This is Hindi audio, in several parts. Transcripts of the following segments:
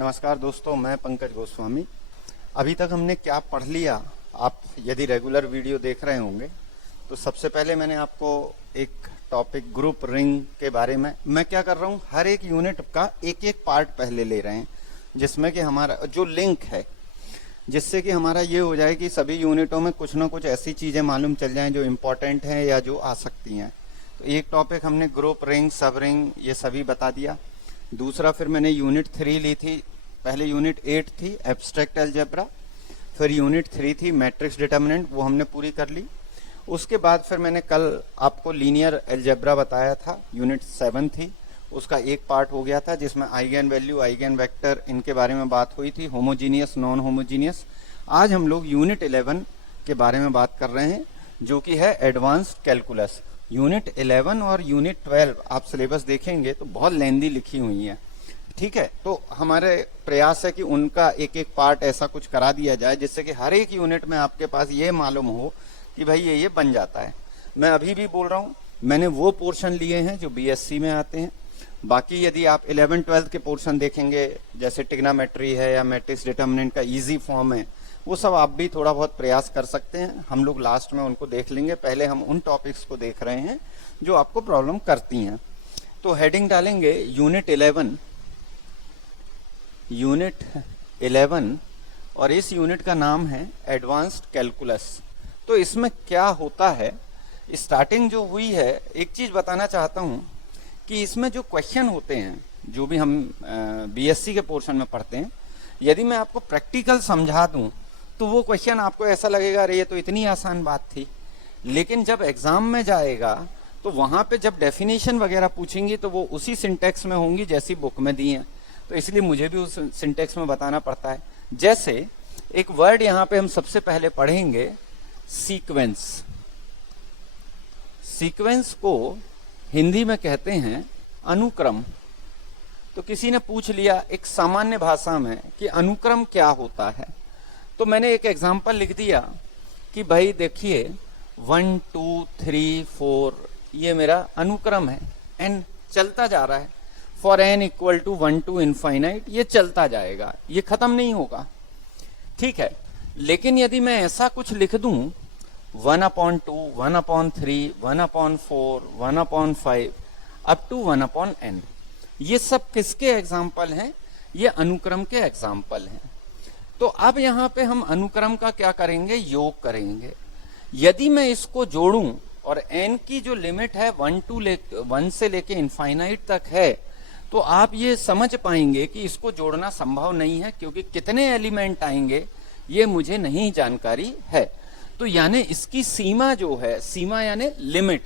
नमस्कार दोस्तों, मैं पंकज गोस्वामी। अभी तक हमने क्या पढ़ लिया, आप यदि रेगुलर वीडियो देख रहे होंगे तो सबसे पहले मैंने आपको एक टॉपिक ग्रुप रिंग के बारे में, मैं क्या कर रहा हूँ, हर एक यूनिट का एक एक पार्ट पहले ले रहे हैं, जिसमें कि हमारा जो लिंक है, जिससे कि हमारा ये हो जाए कि सभी यूनिटों में कुछ ना कुछ ऐसी चीज़ें मालूम चल जाएं जो इम्पोर्टेंट हैं या जो आ सकती हैं। तो एक टॉपिक हमने ग्रुप रिंग, सब रिंग, ये सभी बता दिया। दूसरा फिर मैंने यूनिट 3 ली थी। पहले यूनिट 8 थी एब्स्ट्रैक्ट अलजेब्रा, फिर यूनिट 3 थी मैट्रिक्स डिटर्मिनेंट, वो हमने पूरी कर ली। उसके बाद फिर मैंने कल आपको लीनियर अलजेब्रा बताया था, यूनिट 7 थी, उसका एक पार्ट हो गया था जिसमें आइगन वैल्यू, आइगन वेक्टर, इनके बारे में बात हुई थी, होमोजीनियस, नॉन होमोजीनियस। आज हम लोग यूनिट 11 के बारे में बात कर रहे हैं, जो कि है एडवांस्ड कैलकुलस। यूनिट 11 और यूनिट 12 आप सिलेबस देखेंगे तो बहुत लेंदी लिखी हुई है, ठीक है। तो हमारे प्रयास है कि उनका एक एक पार्ट ऐसा कुछ करा दिया जाए जिससे कि हर एक यूनिट में आपके पास ये मालूम हो कि भाई ये बन जाता है। मैं अभी भी बोल रहा हूँ, मैंने वो पोर्शन लिए हैं जो बीएससी में आते हैं। बाकी यदि आप 11-12 के पोर्शन देखेंगे, जैसे ट्रिग्नोमेट्री है या मैट्रिक्स डिटर्मिनेंट का इजी फॉर्म है, वो सब आप भी थोड़ा बहुत प्रयास कर सकते हैं। हम लोग लास्ट में उनको देख लेंगे, पहले हम उन टॉपिक्स को देख रहे हैं जो आपको प्रॉब्लम करती हैं। तो हेडिंग डालेंगे यूनिट 11 और इस यूनिट का नाम है एडवांस्ड कैलकुलस। तो इसमें क्या होता है, स्टार्टिंग जो हुई है, एक चीज बताना चाहता हूं कि इसमें जो क्वेश्चन होते हैं, जो भी हम बीएससी के पोर्शन में पढ़ते हैं, यदि मैं आपको प्रैक्टिकल समझा दूं तो वो क्वेश्चन आपको ऐसा लगेगा अरे ये तो इतनी आसान बात थी, लेकिन जब एग्जाम में जाएगा तो वहां पे जब डेफिनेशन वगैरह पूछेंगी तो वो उसी सिंटेक्स में होंगी जैसी बुक में दी हैं, तो इसलिए मुझे भी उस सिंटेक्स में बताना पड़ता है। जैसे एक वर्ड यहाँ पे हम सबसे पहले पढ़ेंगे, सीक्वेंस। सीक्वेंस को हिंदी में कहते हैं अनुक्रम। तो किसी ने पूछ लिया एक सामान्य भाषा में कि अनुक्रम क्या होता है, तो मैंने एक एग्जांपल लिख दिया कि भाई देखिए 1 2 3 4 ये मेरा अनुक्रम है, एन चलता जा रहा है, for n equal to 1 to infinite, ये चलता जाएगा, ये खत्म नहीं होगा, ठीक है। लेकिन यदि मैं ऐसा कुछ लिख दूं 1/2, 1/3, 1/4, 1/5 अप टू 1/n, ये सब किसके एग्जाम्पल हैं? ये अनुक्रम के एग्जाम्पल हैं। तो अब यहाँ पे हम अनुक्रम का क्या करेंगे, योग करेंगे। यदि मैं इसको जोड़ूं और n की जो लिमिट है 1 से लेके इनफाइनाइट तक है, तो आप ये समझ पाएंगे कि इसको जोड़ना संभव नहीं है, क्योंकि कितने एलिमेंट आएंगे ये मुझे नहीं जानकारी है। तो यानी इसकी सीमा जो है, सीमा यानी लिमिट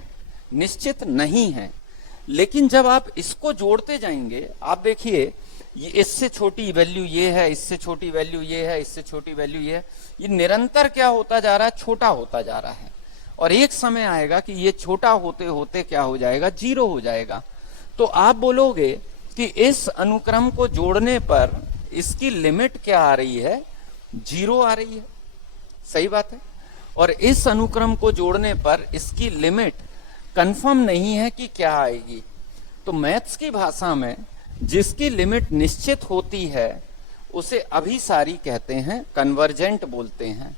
निश्चित नहीं है। लेकिन जब आप इसको जोड़ते जाएंगे, आप देखिए ये इससे छोटी वैल्यू ये है, इससे छोटी वैल्यू ये है, इससे छोटी वैल्यू ये है, ये निरंतर क्या होता जा रहा है, छोटा होता जा रहा है। और एक समय आएगा कि ये छोटा होते होते क्या हो जाएगा, 0 हो जाएगा। तो आप बोलोगे कि इस अनुक्रम को जोड़ने पर इसकी लिमिट क्या आ रही है, 0 आ रही है, सही बात है। और इस अनुक्रम को जोड़ने पर इसकी लिमिट कंफर्म नहीं है कि क्या आएगी। तो मैथ्स की भाषा में जिसकी लिमिट निश्चित होती है उसे अभिसारी कहते हैं, कन्वर्जेंट बोलते हैं,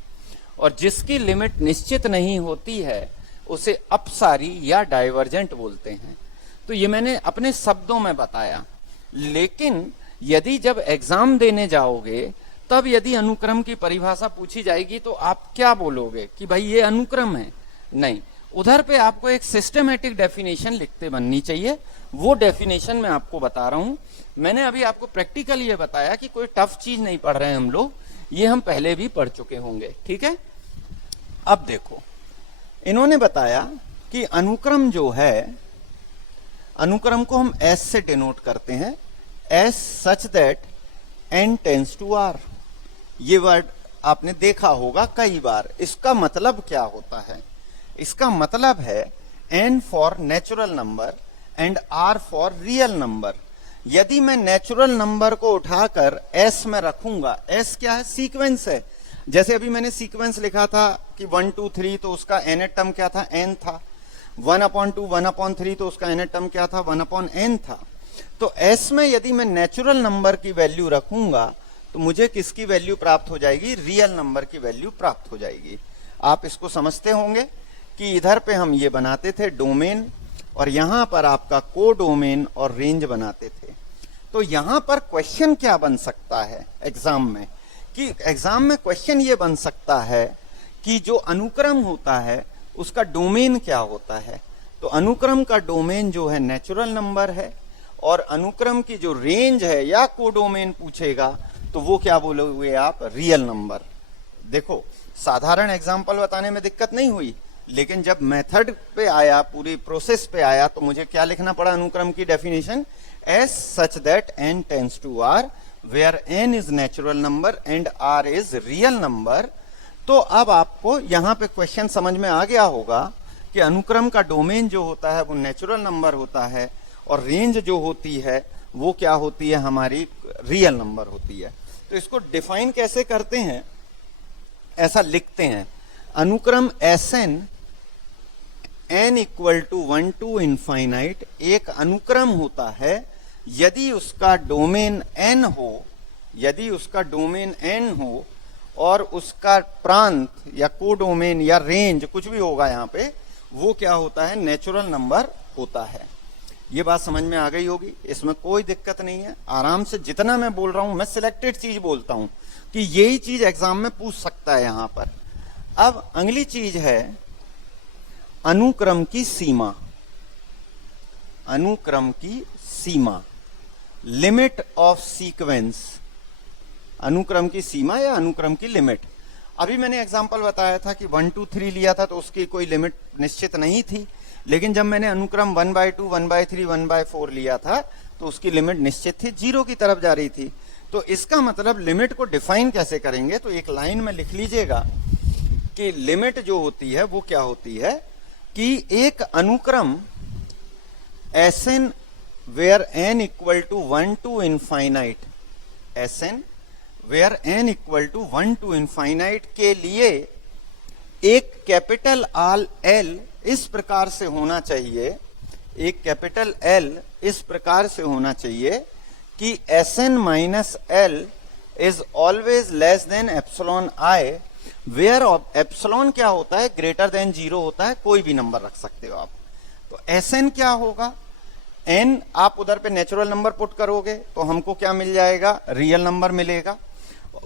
और जिसकी लिमिट निश्चित नहीं होती है उसे अपसारी या डाइवर्जेंट बोलते हैं। तो ये मैंने अपने शब्दों में बताया। लेकिन यदि जब एग्जाम देने जाओगे तब यदि अनुक्रम की परिभाषा पूछी जाएगी तो आप क्या बोलोगे कि भाई ये अनुक्रम है? नहीं, उधर पे आपको एक सिस्टमेटिक डेफिनेशन लिखते बननी चाहिए। वो डेफिनेशन मैं आपको बता रहा हूं। मैंने अभी आपको प्रैक्टिकल ये बताया कि कोई टफ चीज नहीं पढ़ रहे हैं हम लोग, ये हम पहले भी पढ़ चुके होंगे, ठीक है। अब देखो, इन्होंने बताया कि अनुक्रम जो है, अनुक्रम को हम एस से डिनोट करते हैं, as such that n tends to r। ये वर्ड आपने देखा होगा कई बार। इसका मतलब क्या होता है? इसका मतलब है n for natural number and r for real number. यदि मैं नेचुरल नंबर को उठाकर s में रखूंगा, s क्या है, सीक्वेंस है। जैसे अभी मैंने सीक्वेंस लिखा था कि 1 2 3, तो उसका nth टर्म क्या था, n था। 1/2, 1/3, तो उसका nth टर्म क्या था, 1/n था। तो s में यदि मैं नेचुरल नंबर की वैल्यू रखूंगा तो मुझे किसकी वैल्यू प्राप्त हो जाएगी? रियल नंबर की वैल्यू प्राप्त हो जाएगी। आप इसको समझते होंगे कि इधर पे हम ये बनाते थे डोमेन, और यहां पर आपका कोडोमेन और रेंज बनाते थे। तो यहां पर क्वेश्चन क्या बन सकता है एग्जाम में, कि एग्जाम में क्वेश्चन ये बन सकता है कि जो अनुक्रम होता है उसका डोमेन क्या होता है। तो अनुक्रम का डोमेन जो है नेचुरल नंबर है, और अनुक्रम की जो रेंज है या कोडोमेन पूछेगा तो वो क्या बोलोगे आप? Real number. देखो साधारण एग्जाम्पल बताने में दिक्कत नहीं हुई, लेकिन जब मेथड पे आया, पूरी प्रोसेस पे आया, तो मुझे क्या लिखना पड़ा? अनुक्रम की definition as such that n tends to r where n is natural number and r is real number. तो अब आपको यहां पे क्वेश्चन समझ में आ गया होगा कि अनुक्रम का डोमेन जो होता है वो नेचुरल नंबर होता है, और रेंज जो होती है वो क्या होती है? हमारी रियल नंबर होती है। तो इसको डिफाइन कैसे करते हैं? ऐसा लिखते हैं, अनुक्रम Sn n equal to 1 to infinite एक अनुक्रम होता है यदि उसका डोमेन n हो, यदि उसका डोमेन n हो और उसका प्रांत या कोडोमेन या रेंज कुछ भी होगा यहाँ पे, वो क्या होता है? नेचुरल नंबर होता है। ये बात समझ में आ गई होगी, इसमें कोई दिक्कत नहीं है। आराम से जितना मैं बोल रहा हूं, मैं सिलेक्टेड चीज बोलता हूं कि यही चीज एग्जाम में पूछ सकता है यहां पर। अब अगली चीज है अनुक्रम की सीमा। अनुक्रम की सीमा, लिमिट ऑफ सीक्वेंस। अनुक्रम की सीमा या अनुक्रम की लिमिट। अभी मैंने एग्जांपल बताया था कि 1 2 3 लिया था तो उसकी कोई लिमिट निश्चित नहीं थी, लेकिन जब मैंने अनुक्रम 1/2 1/3 1/4 लिया था तो उसकी लिमिट निश्चित थी, 0 की तरफ जा रही थी। तो इसका मतलब लिमिट को डिफाइन कैसे करेंगे? तो एक लाइन में लिख लीजिएगा कि लिमिट जो होती है वो क्या होती है कि एक अनुक्रम Sn where n equal to 1 to infinite, Sn where n equal to 1 to infinite के लिए एक कैपिटल L इस प्रकार से होना चाहिए, एक कैपिटल L इस प्रकार से होना चाहिए कि Sn minus L is always less than epsilon I, where epsilon क्या होता है? ग्रेटर देन 0 होता है, कोई भी नंबर रख सकते हो आप। तो Sn क्या होगा? n आप उधर पे नेचुरल नंबर पुट करोगे तो हमको क्या मिल जाएगा? रियल नंबर मिलेगा।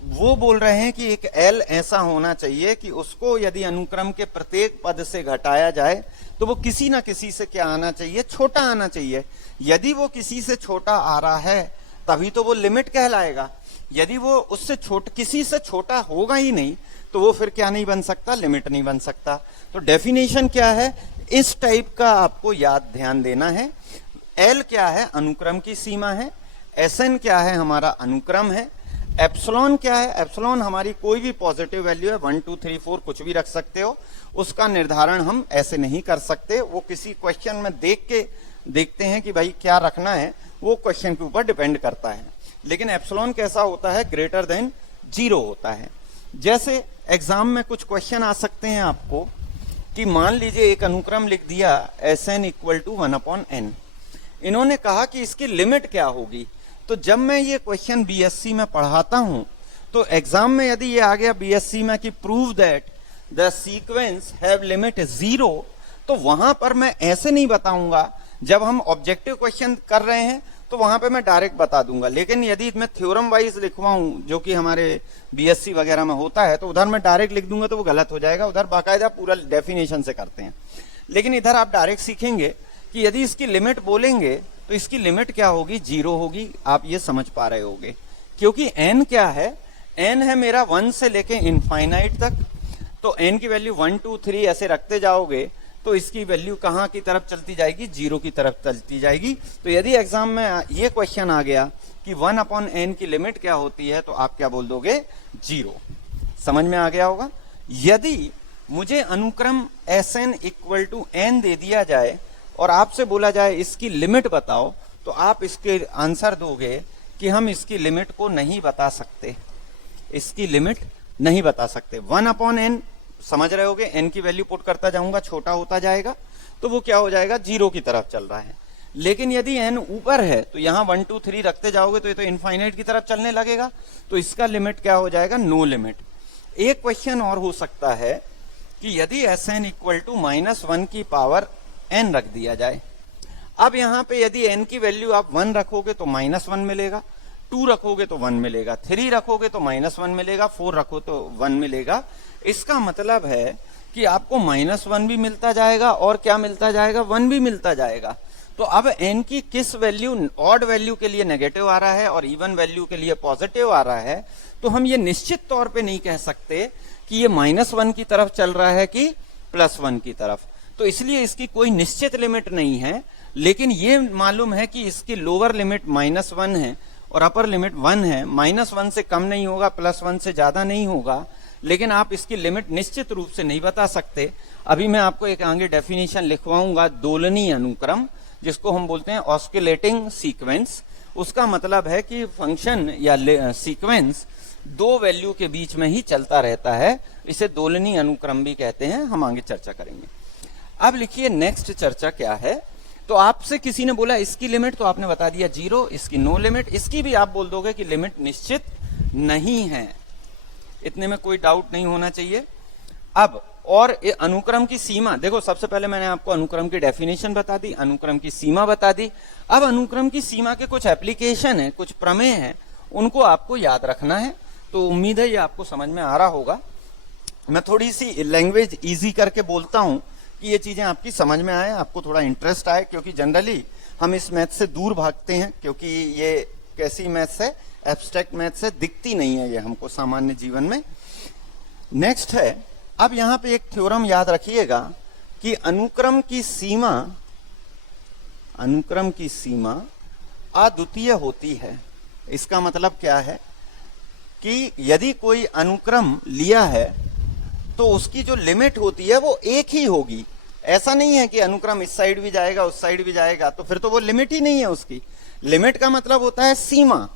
वो बोल रहे हैं कि एक L ऐसा होना चाहिए कि उसको यदि अनुक्रम के प्रत्येक पद से घटाया जाए तो वो किसी ना किसी से क्या आना चाहिए? छोटा आना चाहिए। यदि वो किसी से छोटा आ रहा है तभी तो वो लिमिट कहलाएगा। यदि वो उससे किसी से छोटा होगा ही नहीं तो वो फिर क्या नहीं बन सकता? लिमिट नहीं बन सकता। तो डेफिनेशन क्या है? इस टाइप का आपको याद ध्यान देना है। L क्या है? अनुक्रम की सीमा है। Sn क्या है? हमारा अनुक्रम है। एप्सिलॉन क्या है? एप्सिलॉन हमारी कोई भी पॉजिटिव वैल्यू है, 1 2 3 4 कुछ भी रख सकते हो। उसका निर्धारण हम ऐसे नहीं कर सकते, वो किसी क्वेश्चन में देख के देखते हैं कि भाई क्या रखना है, वो क्वेश्चन के ऊपर डिपेंड करता है। लेकिन एप्सिलॉन कैसा होता है? ग्रेटर देन 0 होता है। जैसे एग्जाम में कुछ क्वेश्चन आ सकते हैं आपको कि मान लीजिए एक अनुक्रम लिख दिया Sn इक्वल टू 1/n। इन्होंने कहा कि इसकी लिमिट क्या होगी। तो जब मैं ये क्वेश्चन बीएससी में पढ़ाता हूं तो एग्जाम में यदि ये आ गया बीएससी में कि prove that the sequence have limit 0, तो वहां पर मैं ऐसे नहीं बताऊंगा। जब हम ऑब्जेक्टिव क्वेश्चन कर रहे हैं तो वहां पे मैं डायरेक्ट बता दूंगा, लेकिन यदि मैं थ्योरम वाइज लिखवाऊं जो कि हमारे बीएससी वगैरह में होता है तो उधर मैं डायरेक्ट लिख दूंगा तो वो गलत हो जाएगा। उधर बाकायदा पूरा डेफिनेशन से करते हैं, लेकिन इधर आप डायरेक्ट सीखेंगे कि यदि इसकी लिमिट बोलेंगे तो इसकी लिमिट क्या होगी? 0 होगी। आप ये समझ पा रहे होगे, क्योंकि n क्या है? n है मेरा 1 से लेके इनफाइनाइट तक। तो n की वैल्यू 1 2 3 ऐसे रखते जाओगे तो इसकी वैल्यू कहाँ की तरफ चलती जाएगी? 0 की तरफ चलती जाएगी। तो यदि एग्जाम में ये क्वेश्चन आ गया कि 1/n की लिमिट क्या होती है तो आप क्या बोल दोगे? 0। समझ में आ गया होगा। यदि मुझे अनुक्रम Sn इक्वल टू n दे दिया जाए और आपसे बोला जाए इसकी लिमिट बताओ, तो आप इसके आंसर दोगे कि हम इसकी लिमिट को नहीं बता सकते, इसकी लिमिट नहीं बता सकते। 1/n समझ रहे होगे, n की वैल्यू पुट करता जाऊंगा, छोटा होता जाएगा तो वो क्या हो जाएगा? 0 की तरफ चल रहा है। लेकिन यदि n ऊपर है तो यहां 1 2 3 रखते जाओगे तो ये तो इनफाइनाइट की तरफ चलने लगेगा, तो इसका लिमिट क्या हो जाएगा, नो लिमिट। एक क्वेश्चन और हो सकता है कि यदि Sn इक्वल टू -1 की पावर n रख दिया जाए। अब यहां पे यदि n की वैल्यू आप 1 रखोगे तो -1 मिलेगा, 2 रखोगे तो 1 मिलेगा, 3 रखोगे तो -1 मिलेगा, 4 रखो तो 1 मिलेगा। इसका मतलब है कि आपको -1 भी मिलता जाएगा और क्या मिलता जाएगा, 1 भी मिलता जाएगा। तो अब n की किस वैल्यू, ऑड वैल्यू के लिए नेगेटिव आ रहा है और इवन वैल्यू के लिए पॉजिटिव आ रहा है, तो हम ये निश्चित तौर पे नहीं कह सकते कि ये -1 की तरफ चल रहा है कि +1 की तरफ। तो इसलिए इसकी कोई निश्चित लिमिट नहीं है, लेकिन ये मालूम है कि इसकी लोअर लिमिट -1 है और अपर लिमिट 1 है। -1 से कम नहीं होगा, +1 से ज्यादा नहीं होगा, लेकिन आप इसकी लिमिट निश्चित रूप से नहीं बता सकते। अभी मैं आपको एक आगे डेफिनेशन लिखवाऊंगा, दोलनीय अनुक्रम, जिसको हम बोलते हैं ऑस्किलेटिंग सीक्वेंस। उसका मतलब है कि फंक्शन या सीक्वेंस दो वैल्यू के बीच में ही चलता रहता है, इसे दोलनीय अनुक्रम भी कहते हैं। हम आगे चर्चा करेंगे। अब लिखिए नेक्स्ट चर्चा क्या है। तो आपसे किसी ने बोला इसकी लिमिट, तो आपने बता दिया 0, इसकी नो लिमिट, इसकी भी आप बोल दोगे कि लिमिट निश्चित नहीं है। इतने में कोई डाउट नहीं होना चाहिए। अब और अनुक्रम की सीमा देखो, सबसे पहले मैंने आपको अनुक्रम की डेफिनेशन बता दी, अनुक्रम की सीमा बता दी। अब अनुक्रम की सीमा के कुछ एप्लीकेशन है, कुछ प्रमेय है, उनको आपको याद रखना है। तो उम्मीद है ये आपको समझ में आ रहा होगा। मैं थोड़ी सी लैंग्वेज इजी करके बोलता हूं कि ये चीजें आपकी समझ में आए, आपको थोड़ा इंटरेस्ट आए, क्योंकि जनरली हम इस मैथ से दूर भागते हैं, क्योंकि ये कैसी मैथ्स है, एब्स्ट्रैक्ट मैथ्स है, दिखती नहीं है ये हमको सामान्य जीवन में। नेक्स्ट है, अब यहां पे एक थ्योरम याद रखिएगा कि अनुक्रम की सीमा अद्वितीय होती है। इसका मतलब क्या है कि यदि कोई अनुक्रम लिया है तो उसकी जो लिमिट होती है वो एक ही होगी। ऐसा नहीं है कि अनुक्रम इस साइड भी जाएगा उस साइड भी जाएगा, तो फिर तो वो लिमिट ही नहीं है। उसकी लिमिट का मतलब होता है सीमा,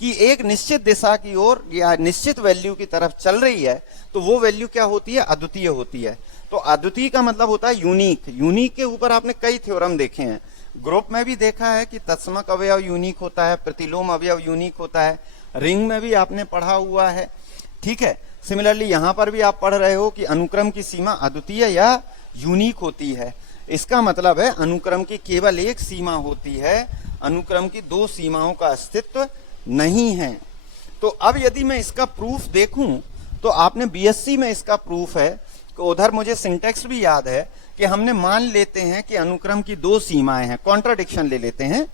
कि एक निश्चित दिशा की ओर या निश्चित वैल्यू की तरफ चल रही है, तो वो वैल्यू क्या होती है, अद्वितीय होती है। तो अद्वितीय का मतलब होता है यूनिक। यूनिक के ऊपर आपने कई थ्योरम देखे हैं, ग्रुप में भी देखा है कि तत्समक अवयव यूनिक होता है, प्रतिलोम अवयव यूनिक होता है, रिंग में भी आपने पढ़ा हुआ है, ठीक है। सिमिलरली यहां पर भी आप पढ़ रहे हो कि अनुक्रम की सीमा अद्वितीय या यूनिक होती है। इसका मतलब है अनुक्रम की केवल एक सीमा होती है, अनुक्रम की दो सीमाओं का अस्तित्व नहीं है। तो अब यदि मैं इसका प्रूफ देखूं तो आपने बीएससी में इसका प्रूफ है, तो उधर मुझे सिंटेक्स भी याद है कि हमने मान लेते हैं कि अनुक्रम की दो सीमाएं हैं, कॉन्ट्राडिक्शन ले लेते हैं,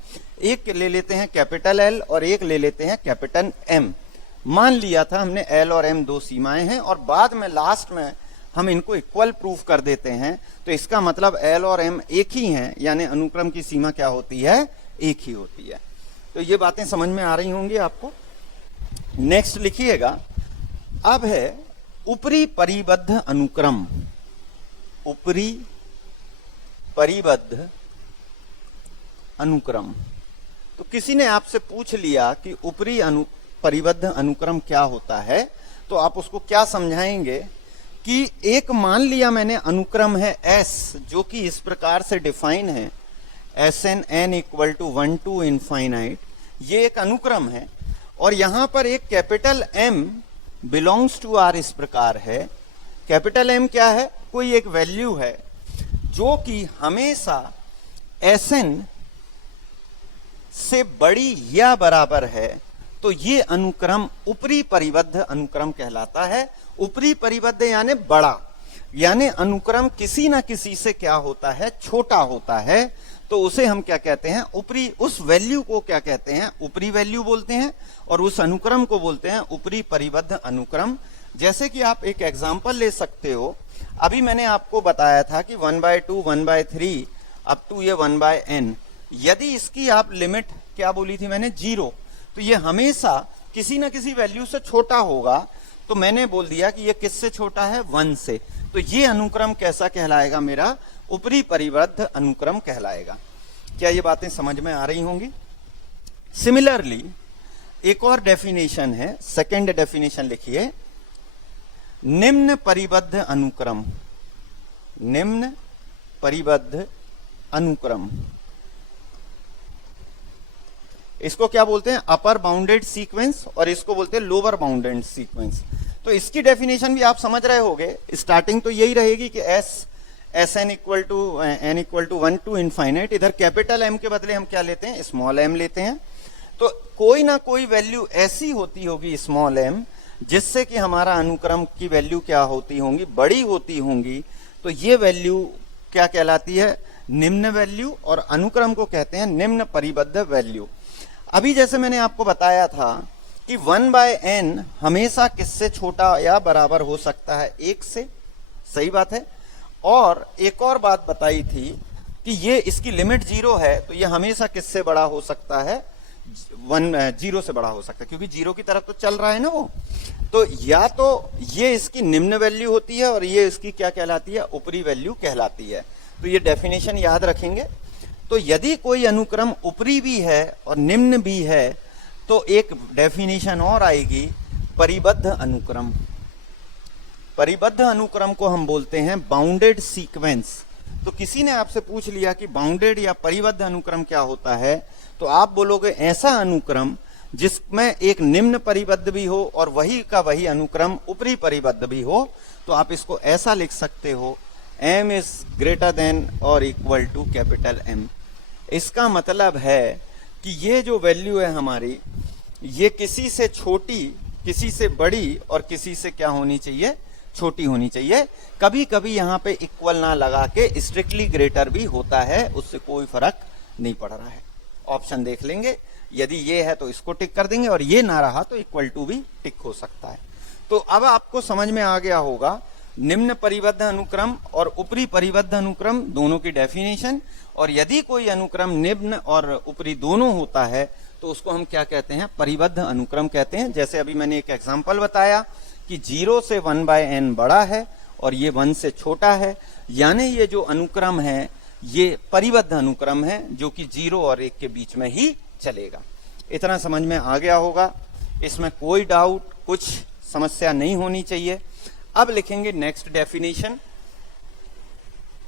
एक ले लेते हैं कैपिटल एल और एक ले लेते हैं कैपिटल एम। मान लिया था हमने एल और एम दो सीमाएं हैं, और बाद में लास्ट में हम इनको इक्वल प्रूफ कर देते हैं। तो इसका मतलब एल और एम एक ही हैं, यानी अनुक्रम की सीमा क्या होती है, एक ही होती है। तो ये बातें समझ में आ रही होंगी आपको। नेक्स्ट लिखिएगा, अब है ऊपरी परिबद्ध अनुक्रम। ऊपरी परिबद्ध अनुक्रम। तो किसी ने आपसे पूछ लिया कि ऊपरी परिबद्ध अनुक्रम क्या होता है, तो आप उसको क्या समझाएंगे कि एक मान लिया मैंने अनुक्रम है S, जो कि इस प्रकार से डिफाइन है, Sn n equal to 1 to infinite. ये एक अनुक्रम है, और यहां पर एक capital M belongs to R इस प्रकार है। कैपिटल M क्या है, कोई एक वैल्यू है जो कि हमेशा Sn से बड़ी या बराबर है, तो ये अनुक्रम ऊपरी परिबद्ध अनुक्रम कहलाता है। ऊपरी परिबद्ध यानी बड़ा, यानी अनुक्रम किसी ना किसी से क्या होता है, छोटा होता है, तो उसे हम क्या कहते हैं, ऊपरी, उस वैल्यू को क्या कहते हैं, ऊपरी वैल्यू बोलते हैं, और उस अनुक्रम को बोलते हैं ऊपरी परिबद्ध अनुक्रम। जैसे कि आप एक एग्जांपल ले सकते हो, अभी मैंने आपको बताया था कि 1/2 1/3 अप टू ये 1/n, यदि इसकी आप लिमिट क्या बोली थी मैंने, 0, तो ये हमेशा किसी ना किसी वैल्यू से छोटा होगा। तो मैंने बोल दिया कि ये किससे छोटा है, 1 से। तो ये अनुक्रम कैसा कहलाएगा, मेरा ऊपरी परिबद्ध अनुक्रम कहलाएगा। क्या ये बातें समझ में आ रही होंगी। सिमिलरली एक और डेफिनेशन है, सेकंड डेफिनेशन लिखिए, निम्न परिबद्ध अनुक्रम। निम्न परिबद्ध अनुक्रम इसको क्या बोलते हैं, अपर बाउंडेड सीक्वेंस, और इसको बोलते हैं लोअर बाउंडेड सीक्वेंस। तो इसकी डेफिनेशन भी आप समझ रहे होगे, स्टार्टिंग तो यही रहेगी कि S N equal to 1 to infinite. इधर कैपिटल एम के बदले हम क्या लेते हैं, स्मॉल एम लेते हैं। तो कोई ना कोई वैल्यू ऐसी होती होगी स्मॉल एम, जिससे कि हमारा अनुक्रम की वैल्यू क्या होती होंगी, बड़ी होती होंगी। तो ये वैल्यू क्या कहलाती है, निम्न वैल्यू, और अनुक्रम को कहते हैं निम्न परिबद्ध वैल्यू। अभी जैसे मैंने आपको बताया था कि 1/n हमेशा किससे छोटा या बराबर हो सकता है, 1 से, सही बात है। और एक और बात बताई थी कि ये इसकी लिमिट 0 है, तो ये हमेशा किससे बड़ा हो सकता है, 0 से बड़ा हो सकता है, क्योंकि 0 की तरफ तो चल रहा है ना वो। तो या तो ये इसकी निम्न वैल्यू होती है और ये इसकी क्या कहलाती है, ऊपरी वैल्यू कहलाती है। तो ये डेफिनेशन याद रखेंगे। तो यदि कोई अनुक्रम ऊपरी भी है और निम्न भी है, तो एक डेफिनेशन और आएगी, परिबद्ध अनुक्रम। परिबद्ध अनुक्रम को हम बोलते हैं बाउंडेड सीक्वेंस। तो किसी ने आपसे पूछ लिया कि बाउंडेड या परिबद्ध अनुक्रम क्या होता है, तो आप बोलोगे ऐसा अनुक्रम जिसमें एक निम्न परिबद्ध भी हो और वही का वही अनुक्रम ऊपरी परिबद्ध भी हो। तो आप इसको ऐसा लिख सकते हो, m इज ग्रेटर देन और इक्वल टू कैपिटल M। इसका मतलब है कि ये जो वैल्यू है हमारी, ये किसी से छोटी, किसी से बड़ी और किसी से क्या होनी चाहिए, छोटी होनी चाहिए। कभी कभी यहाँ पे इक्वल ना लगा के स्ट्रिक्टली ग्रेटर भी होता है, उससे कोई फर्क नहीं पड़ रहा है। ऑप्शन देख लेंगे, यदि ये है तो इसको टिक कर देंगे, और ये ना रहा तो इक्वल टू भी टिक हो सकता है। तो अब आपको समझ में आ गया होगा निम्न परिबद्ध अनुक्रम और ऊपरी परिबद्ध अनुक्रम दोनों की डेफिनेशन। और यदि कोई अनुक्रम निम्न और ऊपरी दोनों होता है तो उसको हम क्या कहते हैं, परिबद्ध अनुक्रम कहते हैं। जैसे अभी मैंने एक एग्जांपल बताया कि 0 से 1/n बड़ा है और ये 1 से छोटा है, यानी ये जो अनुक्रम है ये परिबद्ध अनुक्रम है, जो कि 0 और 1 के बीच में ही चलेगा। इतना समझ में आ गया होगा, इसमें कोई डाउट, कुछ समस्या नहीं होनी चाहिए। अब लिखेंगे नेक्स्ट डेफिनेशन।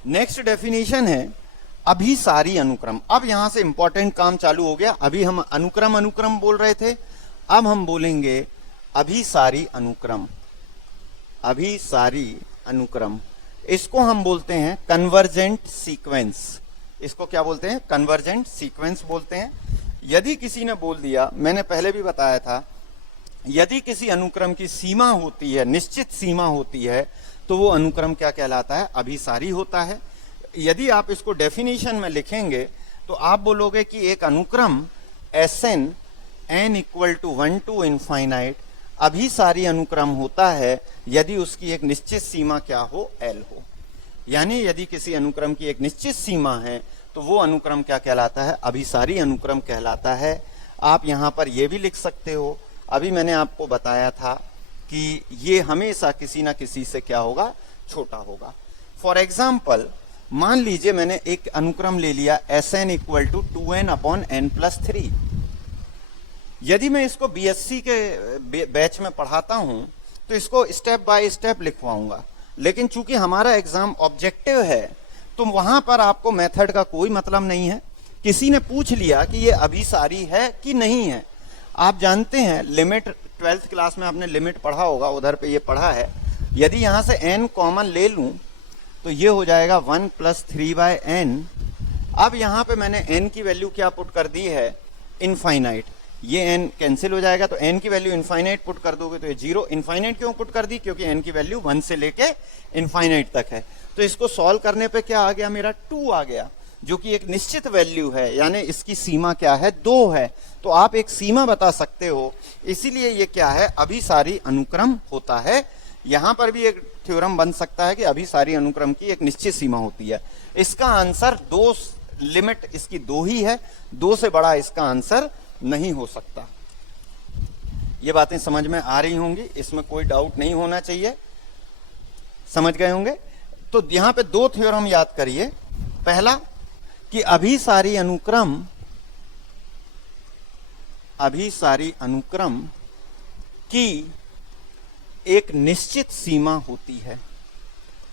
नेक्स्ट डेफिनेशन है अभिसारी अनुक्रम। अब यहां से इंपॉर्टेंट काम चालू हो गया। अभी हम अनुक्रम बोल रहे थे, अब हम बोलेंगे अभिसारी अनुक्रम। अभिसारी अनुक्रम, इसको हम बोलते हैं कन्वर्जेंट सीक्वेंस। इसको क्या बोलते हैं, कन्वर्जेंट सीक्वेंस बोलते हैं। यदि किसी ने बोल दिया, मैंने पहले भी बताया था, यदि किसी अनुक्रम की सीमा होती है, निश्चित सीमा होती है, तो वो अनुक्रम क्या कहलाता है, अभिसारी होता है। यदि आप इसको डेफिनेशन में लिखेंगे तो आप बोलोगे कि एक अनुक्रम Sn n equal to 1 to infinite अभिसारी अनुक्रम होता है यदि उसकी एक निश्चित सीमा क्या हो, L हो। यानी यदि किसी अनुक्रम की एक निश्चित सीमा है तो वो अनुक्रम क्या कहलाता है, अभिसारी अनुक्रम कहलाता है। आप यहां पर यह भी लिख सकते हो, अभी मैंने आपको बताया था कि ये हमेशा किसी ना किसी से क्या होगा, छोटा होगा। फॉर एग्जाम्पल, मान लीजिए मैंने एक अनुक्रम ले लिया Sn इक्वल टू 2n/n+3। यदि मैं इसको बीएससी के बैच में पढ़ाता हूं तो इसको स्टेप बाय स्टेप लिखवाऊंगा, लेकिन चूंकि हमारा एग्जाम ऑब्जेक्टिव है तो वहां पर आपको मेथड का कोई मतलब नहीं है। किसी ने पूछ लिया कि ये अभिसारी है कि नहीं है, आप जानते हैं लिमिट, 12th क्लास में आपने लिमिट पढ़ा होगा, उधर पे ये पढ़ा है। यदि यहां से n कॉमन ले लूं तो ये हो जाएगा 1 + 3/n। अब यहां पे मैंने n की वैल्यू क्या पुट कर दी है, इनफाइनाइट। ये n कैंसिल हो जाएगा, तो n की वैल्यू इनफाइनाइट पुट कर दोगे तो ये 0। इनफाइनाइट क्यों पुट कर दी, क्योंकि n की वैल्यू 1 से लेके इनफाइनाइट तक है। तो इसको सॉल्व करने पे क्या आ गया, मेरा 2 आ गया, जो कि एक निश्चित वैल्यू है, यानी इसकी सीमा क्या है, 2 है। तो आप एक सीमा बता सकते हो, इसीलिए ये क्या है, अभिसारी अनुक्रम होता है। यहां पर भी एक थ्योरम बन सकता है कि अभिसारी अनुक्रम की एक निश्चित सीमा होती है। इसका आंसर 2, लिमिट इसकी 2 ही है, 2 से बड़ा इसका आंसर नहीं हो सकता। ये बातें समझ में आ रही होंगी, इसमें कोई डाउट नहीं होना चाहिए, समझ गए होंगे। तो यहां पे 2 थ्योरम याद करिए। पहला कि अभिसारी अनुक्रम की एक निश्चित सीमा होती है।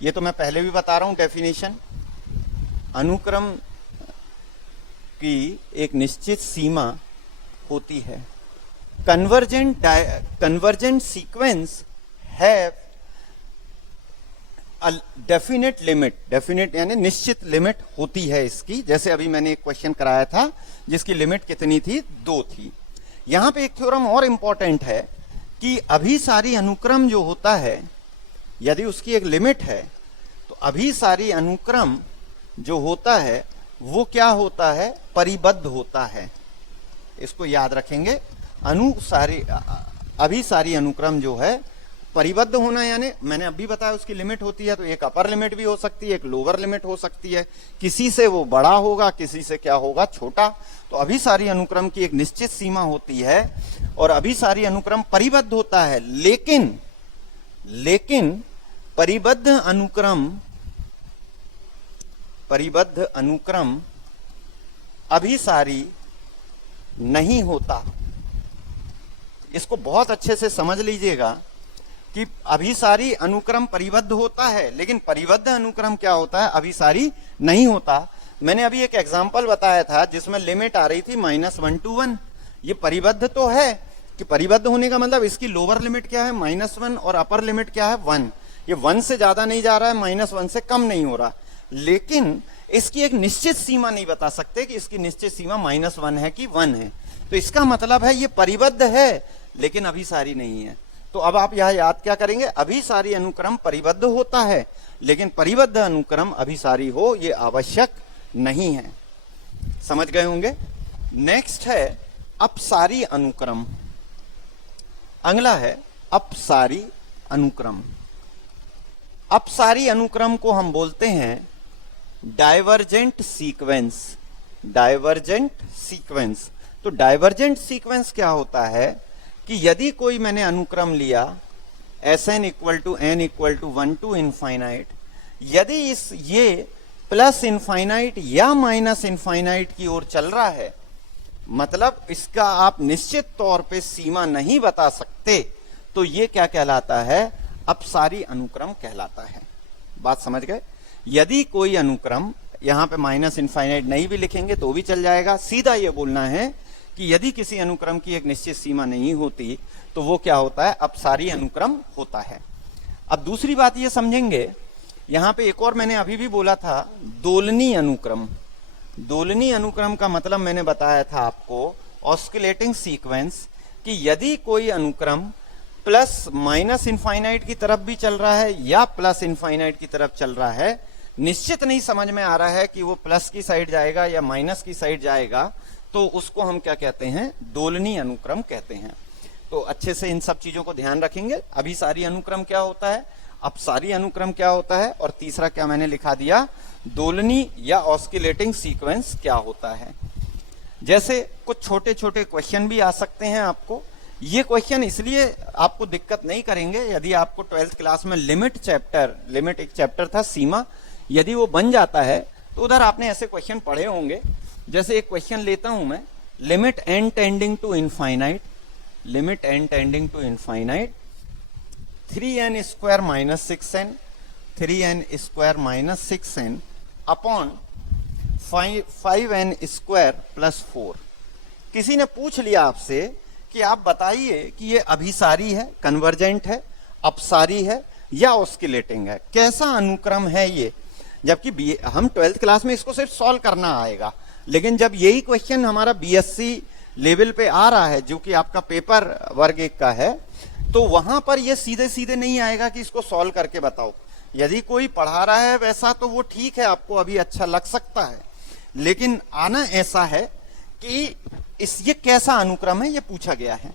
ये तो मैं पहले भी बता रहा हूं डेफिनेशन। अनुक्रम की एक निश्चित सीमा होती है। Convergent sequence have definite limit, definite यानी निश्चित लिमिट होती है इसकी। जैसे अभी मैंने एक क्वेश्चन कराया था जिसकी लिमिट कितनी थी, 2 थी। यहां पे एक थ्योरम और इंपॉर्टेंट है कि अभिसारी अनुक्रम जो होता है, यदि उसकी एक लिमिट है तो अभिसारी अनुक्रम जो होता है वो क्या होता है, परिबद्ध होता है। इसको याद रखेंगे, अभिसारी अनुक्रम जो है परिबद्ध होना, यानी मैंने अभी बताया उसकी लिमिट होती है, तो एक अपर लिमिट भी हो सकती है, एक लोअर लिमिट हो सकती है, किसी से वो बड़ा होगा, किसी से क्या होगा, छोटा। तो अभिसारी अनुक्रम की एक निश्चित सीमा होती है और अभिसारी अनुक्रम परिबद्ध होता है। लेकिन परिबद्ध अनुक्रम अभिसारी नहीं होता। इसको बहुत अच्छे से समझ लीजिएगा कि अभिसारी अनुक्रम परिबद्ध होता है, लेकिन परिबद्ध अनुक्रम क्या होता है, अभिसारी नहीं होता। मैंने अभी एक एग्जांपल बताया था जिसमें लिमिट आ रही थी -1 to 1। ये परिबद्ध तो है कि परिबद्ध होने का मतलब इसकी लोअर लिमिट क्या है, -1, और अपर लिमिट क्या है, 1। ये 1 से ज्यादा नहीं जा रहा है, -1 से कम नहीं हो रहा, लेकिन इसकी एक निश्चित सीमा नहीं बता सकते कि इसकी निश्चित सीमा -1 है कि 1 है। तो इसका मतलब है ये परिबद्ध है लेकिन अभिसारी नहीं है। तो अब आप यह याद क्या करेंगे, अभिसारी अनुक्रम परिबद्ध होता है लेकिन परिबद्ध अनुक्रम अभिसारी हो ये आवश्यक नहीं है। समझ गए होंगे। नेक्स्ट है अपसारी अनुक्रम। अगला है अपसारी अनुक्रम। अपसारी अनुक्रम को हम बोलते हैं डाइवर्जेंट सीक्वेंस। डाइवर्जेंट सीक्वेंस, तो डाइवर्जेंट सीक्वेंस क्या होता है कि यदि कोई मैंने अनुक्रम लिया Sn = n = 1 to इनफाइनाइट, यदि ये प्लस इनफाइनाइट या माइनस इनफाइनाइट की ओर चल रहा है, मतलब इसका आप निश्चित तौर पे सीमा नहीं बता सकते, तो ये क्या कहलाता है, अपसारी अनुक्रम कहलाता है। बात समझ गए। यदि कोई अनुक्रम, यहां पे माइनस इनफाइनाइट नहीं भी लिखेंगे तो भी चल जाएगा, सीधा ये बोलना है कि यदि किसी अनुक्रम की एक निश्चित सीमा नहीं होती तो वो क्या होता है, अपसारी अनुक्रम होता है। अब दूसरी बात ये समझेंगे, यहां पे एक और मैंने अभी भी बोला था, दोलनी अनुक्रम। दोलनी अनुक्रम का मतलब मैंने बताया था आपको, ऑस्किलेटिंग सीक्वेंस, कि यदि कोई अनुक्रम प्लस माइनस इनफाइनाइट की तरफ भी चल रहा है या प्लस इनफाइनाइट की तरफ चल रहा है, निश्चित नहीं समझ में आ रहा है कि वो प्लस की साइड जाएगा या माइनस की साइड जाएगा, तो उसको हम क्या कहते हैं, दोलनी अनुक्रम कहते हैं। तो अच्छे से इन सब चीजों को ध्यान रखेंगे। अभिसारी अनुक्रम क्या होता है, अपसारी अनुक्रम क्या होता है, और तीसरा क्या मैंने लिखा दिया, दोलनी या ऑस्किलेटिंग सीक्वेंस क्या होता है। जैसे कुछ छोटे छोटे क्वेश्चन भी आ सकते हैं आपको। ये क्वेश्चन इसलिए आपको दिक्कत नहीं करेंगे, यदि आपको 12th क्लास में लिमिट एक चैप्टर था सीमा, यदि वो बन जाता है तो उधर आपने ऐसे क्वेश्चन पढ़े होंगे। जैसे एक क्वेश्चन लेता हूं मैं, limit n tending to infinite, limit n tending to infinite 3n² - 6n, 3n² - 6n upon 5n² + 4। किसी ने पूछ लिया आपसे कि आप बताइए कि ये अभिसारी है, कन्वर्जेंट है, अपसारी है या ऑस्किलेटिंग है, कैसा अनुक्रम है ये। जबकि हम 12th क्लास में इसको सिर्फ सॉल्व करना आएगा, लेकिन जब यही क्वेश्चन हमारा बीएससी लेवल पे आ रहा है, जो कि आपका पेपर वर्ग 1 का है, तो वहां पर ये सीधे सीधे नहीं आएगा कि इसको सॉल्व करके बताओ। यदि कोई पढ़ा रहा है वैसा तो वो ठीक है, आपको अभी अच्छा लग सकता है, लेकिन आना ऐसा है कि ये कैसा अनुक्रम है ये पूछा गया है।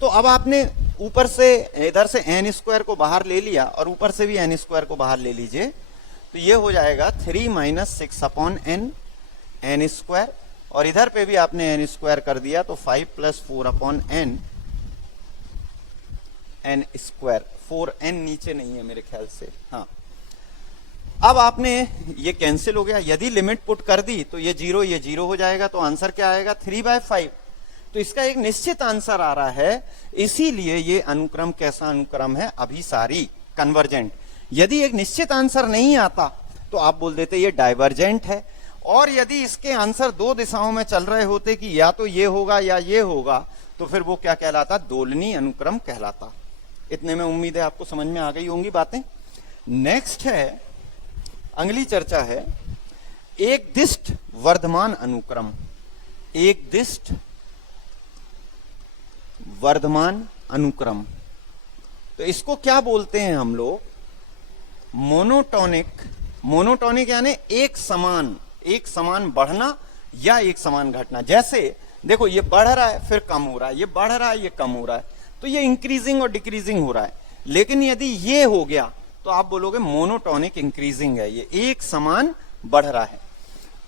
तो अब आपने ऊपर से इधर से n² को बाहर ले लिया और ऊपर से भी n² को बाहर ले लीजिए, तो ये हो जाएगा 3 - 6 अपॉन n², और इधर पे भी आपने n² कर दिया तो 5 + 4 अपॉन n²। 4n नीचे नहीं है मेरे ख्याल से, हाँ। अब आपने ये कैंसिल हो गया, यदि लिमिट पुट कर दी तो ये 0 हो जाएगा, तो आंसर क्या आएगा, 3/5। तो इसका एक निश्चित आंसर आ रहा है, इसीलिए ये अनुक्रम कैसा अनुक्रम है, अभिसारी, कन्वर्जेंट। यदि एक निश्चित आंसर नहीं आता तो आप बोल देते ये डाइवर्जेंट है, और यदि इसके आंसर दो दिशाओं में चल रहे होते कि या तो ये होगा या ये होगा, तो फिर वो क्या कहलाता? दोलनी अनुक्रम कहलाता। इतने में उम्मीद है आपको समझ में आ गई होंगी बातें। नेक्स्ट है, अगली चर्चा है एकदिष्ट वर्धमान अनुक्रम। एकदिष्ट वर्धमान अनुक्रम, तो इसको क्या बोलते हैं हम लोग? मोनोटोनिक। मोनोटोनिक यानी एक समान बढ़ना या एक समान घटना। जैसे देखो ये बढ़ रहा है फिर कम हो रहा है, ये बढ़ रहा है ये कम हो रहा है, तो ये इंक्रीजिंग और डिक्रीजिंग हो रहा है। लेकिन यदि ये हो गया तो आप बोलोगे मोनोटोनिक इंक्रीजिंग है, ये एक समान बढ़ रहा है।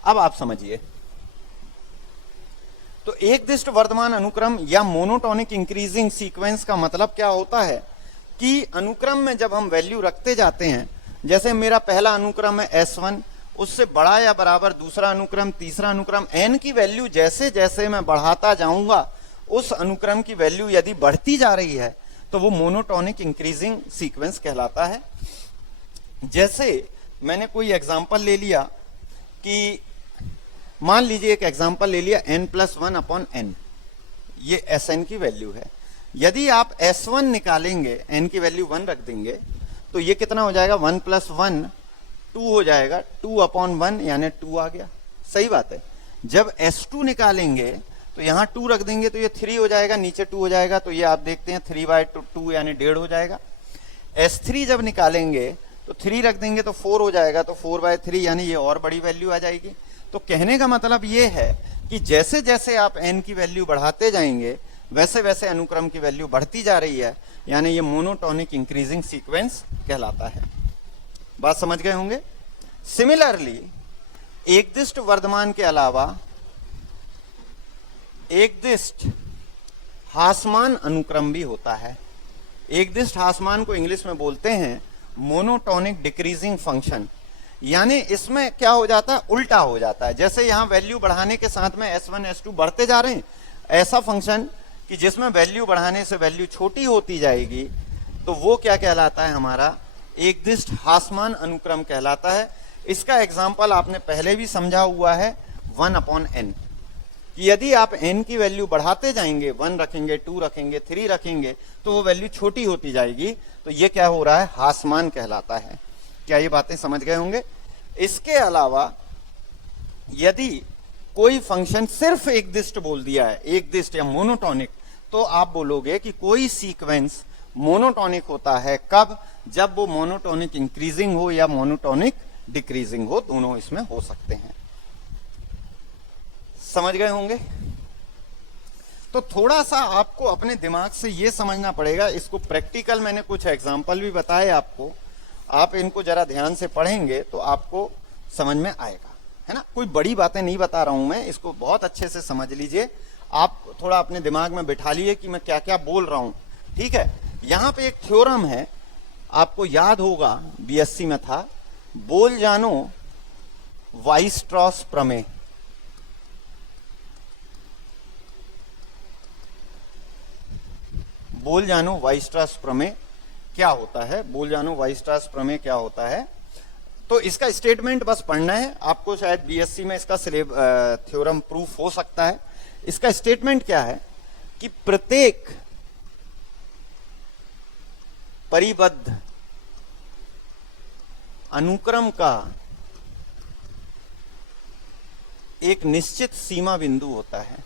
अब आप समझिए, तो एकदिष्ट वर्धमान अनुक्रम या मोनोटोनिक इंक्रीजिंग सीक्वेंस का मतलब क्या होता है कि अनुक्रम में जब हम वैल्यू रखते जाते हैं, जैसे मेरा पहला अनुक्रम है S1, उससे बड़ा या बराबर दूसरा अनुक्रम, तीसरा अनुक्रम, n की वैल्यू जैसे जैसे मैं बढ़ाता जाऊंगा उस अनुक्रम की वैल्यू यदि बढ़ती जा रही है तो वो मोनोटोनिक इंक्रीजिंग सीक्वेंस कहलाता है। जैसे मैंने कोई एग्जांपल ले लिया कि मान लीजिए एक एग्जांपल ले लिया n+1/n, ये Sn की वैल्यू है। यदि आप S1 निकालेंगे, n की वैल्यू 1 रख देंगे, तो ये कितना हो जाएगा? 1 + 1 2 हो जाएगा, 2/1 यानी 2 आ गया। सही बात है। जब S2 निकालेंगे तो यहां 2 रख देंगे तो ये 3 हो जाएगा, नीचे 2 हो जाएगा, तो ये आप देखते हैं 3/2 यानी 1.5 हो जाएगा। S3 जब निकालेंगे तो 3 रख देंगे तो 4 हो जाएगा, तो 4/3 यानी ये और बड़ी वैल्यू आ जाएगी। तो कहने का मतलब ये है कि जैसे जैसे आप n की वैल्यू बढ़ाते जाएंगे वैसे वैसे अनुक्रम की वैल्यू बढ़ती जा रही है, यानी ये मोनोटोनिक इंक्रीजिंग सीक्वेंस कहलाता है। बात समझ गए होंगे। सिमिलरली एकदिष्ट वर्धमान के अलावा एकदिष्ट हासमान अनुक्रम भी होता है। एकदिष्ट हासमान को इंग्लिश में बोलते हैं मोनोटोनिक डिक्रीजिंग फंक्शन, यानी इसमें क्या हो जाता है? उल्टा हो जाता है। जैसे यहां वैल्यू बढ़ाने के साथ में S1 S2 बढ़ते जा रहे हैं, ऐसा फंक्शन कि जिसमें वैल्यू बढ़ाने से वैल्यू छोटी होती जाएगी, तो वो क्या कहलाता है? हमारा एकदिष्ट हासमान अनुक्रम कहलाता है। इसका एग्जाम्पल आपने पहले भी समझा हुआ है 1/n, कि यदि आप n की वैल्यू बढ़ाते जाएंगे, 1 रखेंगे, 2 रखेंगे, 3 रखेंगे, तो वो वैल्यू छोटी होती जाएगी, तो ये क्या हो रहा है? हासमान कहलाता है। क्या ये बातें समझ गए होंगे? इसके अलावा यदि कोई फंक्शन सिर्फ एकदिष्ट बोल दिया है, एकदिष्ट या मोनोटोनिक, तो आप बोलोगे कि कोई सीक्वेंस मोनोटोनिक होता है। कब? जब वो मोनोटोनिक इंक्रीजिंग हो या मोनोटोनिक डिक्रीजिंग हो, दोनों इसमें हो सकते हैं। समझ गए होंगे? तो थोड़ा सा आपको अपने दिमाग से ये समझना पड़ेगा। इसको प्रैक्टिकल मैंने कुछ एग्जाम्पल भी बताए आपको, आप इनको जरा ध्यान से पढ़ेंगे तो आपको समझ में आएगा, है ना। कोई बड़ी बातें नहीं बता रहा हूं मैं, इसको बहुत अच्छे से समझ लीजिए। आप थोड़ा अपने दिमाग में बिठा लिए कि मैं क्या क्या बोल रहा हूं, ठीक है। यहां पे एक थ्योरम है, आपको याद होगा, बीएससी में था, बोल-जानो वाइस्ट्रॉस प्रमेय। बोल-जानो वाइस्ट्रॉस प्रमेय क्या होता है? बोल-जानो वाइस्ट्रॉस प्रमेय क्या होता है? तो इसका स्टेटमेंट बस पढ़ना है आपको, शायद बीएससी में इसका थ्योरम प्रूफ हो सकता है। इसका स्टेटमेंट क्या है कि प्रत्येक परिबद्ध अनुक्रम का एक निश्चित सीमा बिंदु होता है।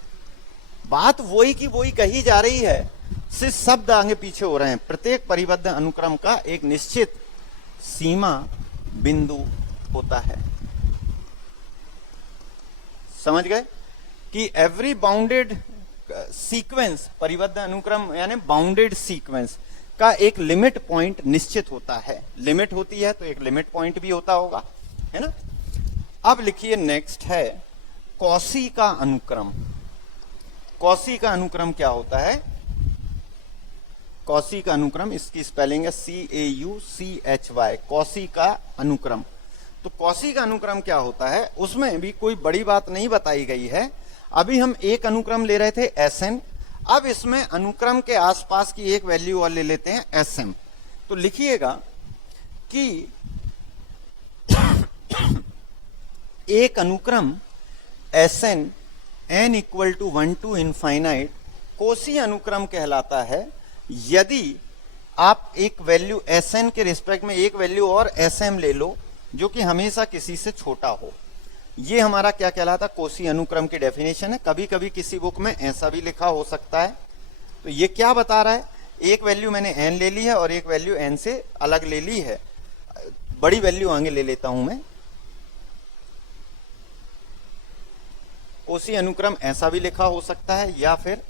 बात वही की वही कही जा रही है, सिर्फ शब्द आगे पीछे हो रहे हैं। प्रत्येक परिबद्ध अनुक्रम का एक निश्चित सीमा बिंदु होता है। समझ गए कि एवरी बाउंडेड सीक्वेंस, परिबद्ध अनुक्रम यानी बाउंडेड सीक्वेंस का एक लिमिट पॉइंट निश्चित होता है। लिमिट होती है तो एक लिमिट पॉइंट भी होता होगा, है ना। अब लिखिए, नेक्स्ट है कॉची का अनुक्रम। कॉची का अनुक्रम क्या होता है? कॉची का अनुक्रम, इसकी स्पेलिंग है CAUCHY, कॉची का अनुक्रम। तो कॉची का अनुक्रम क्या होता है? उसमें भी कोई बड़ी बात नहीं बताई गई है। अभी हम एक अनुक्रम ले रहे थे Sn, अब इसमें अनुक्रम के आसपास की एक वैल्यू और ले लेते हैं Sm। तो लिखिएगा कि एक अनुक्रम Sn n equal to 1 to infinite Cauchy अनुक्रम कहलाता है यदि आप एक वैल्यू Sn के रिस्पेक्ट में एक वैल्यू और Sm ले लो जो कि हमेशा किसी से छोटा हो। ये हमारा क्या कहलाता है, कोसी अनुक्रम की डेफिनेशन है। कभी कभी किसी बुक में ऐसा भी लिखा हो सकता है। तो ये क्या बता रहा है, एक वैल्यू मैंने n ले ली है और एक वैल्यू n से अलग ले ली है, बड़ी वैल्यू आगे ले लेता हूं मैं। कोसी अनुक्रम ऐसा भी लिखा हो सकता है या फिर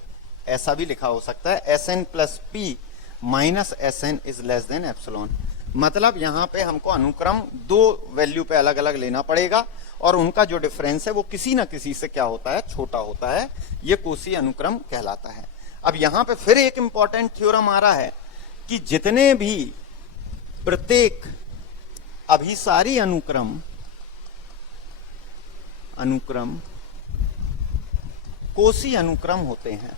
ऐसा भी लिखा हो सकता है, Sn plus P minus Sn is less than epsilon. मतलब यहां पे हमको अनुक्रम दो वैल्यू पे अलग अलग लेना पड़ेगा और उनका जो डिफरेंस है वो किसी ना किसी से क्या होता है, छोटा होता है। ये कोसी अनुक्रम कहलाता है। अब यहां पे फिर एक इंपॉर्टेंट थ्योरम आ रहा है कि जितने भी प्रत्येक अभिसारी अनुक्रम कोसी अनुक्रम होते हैं,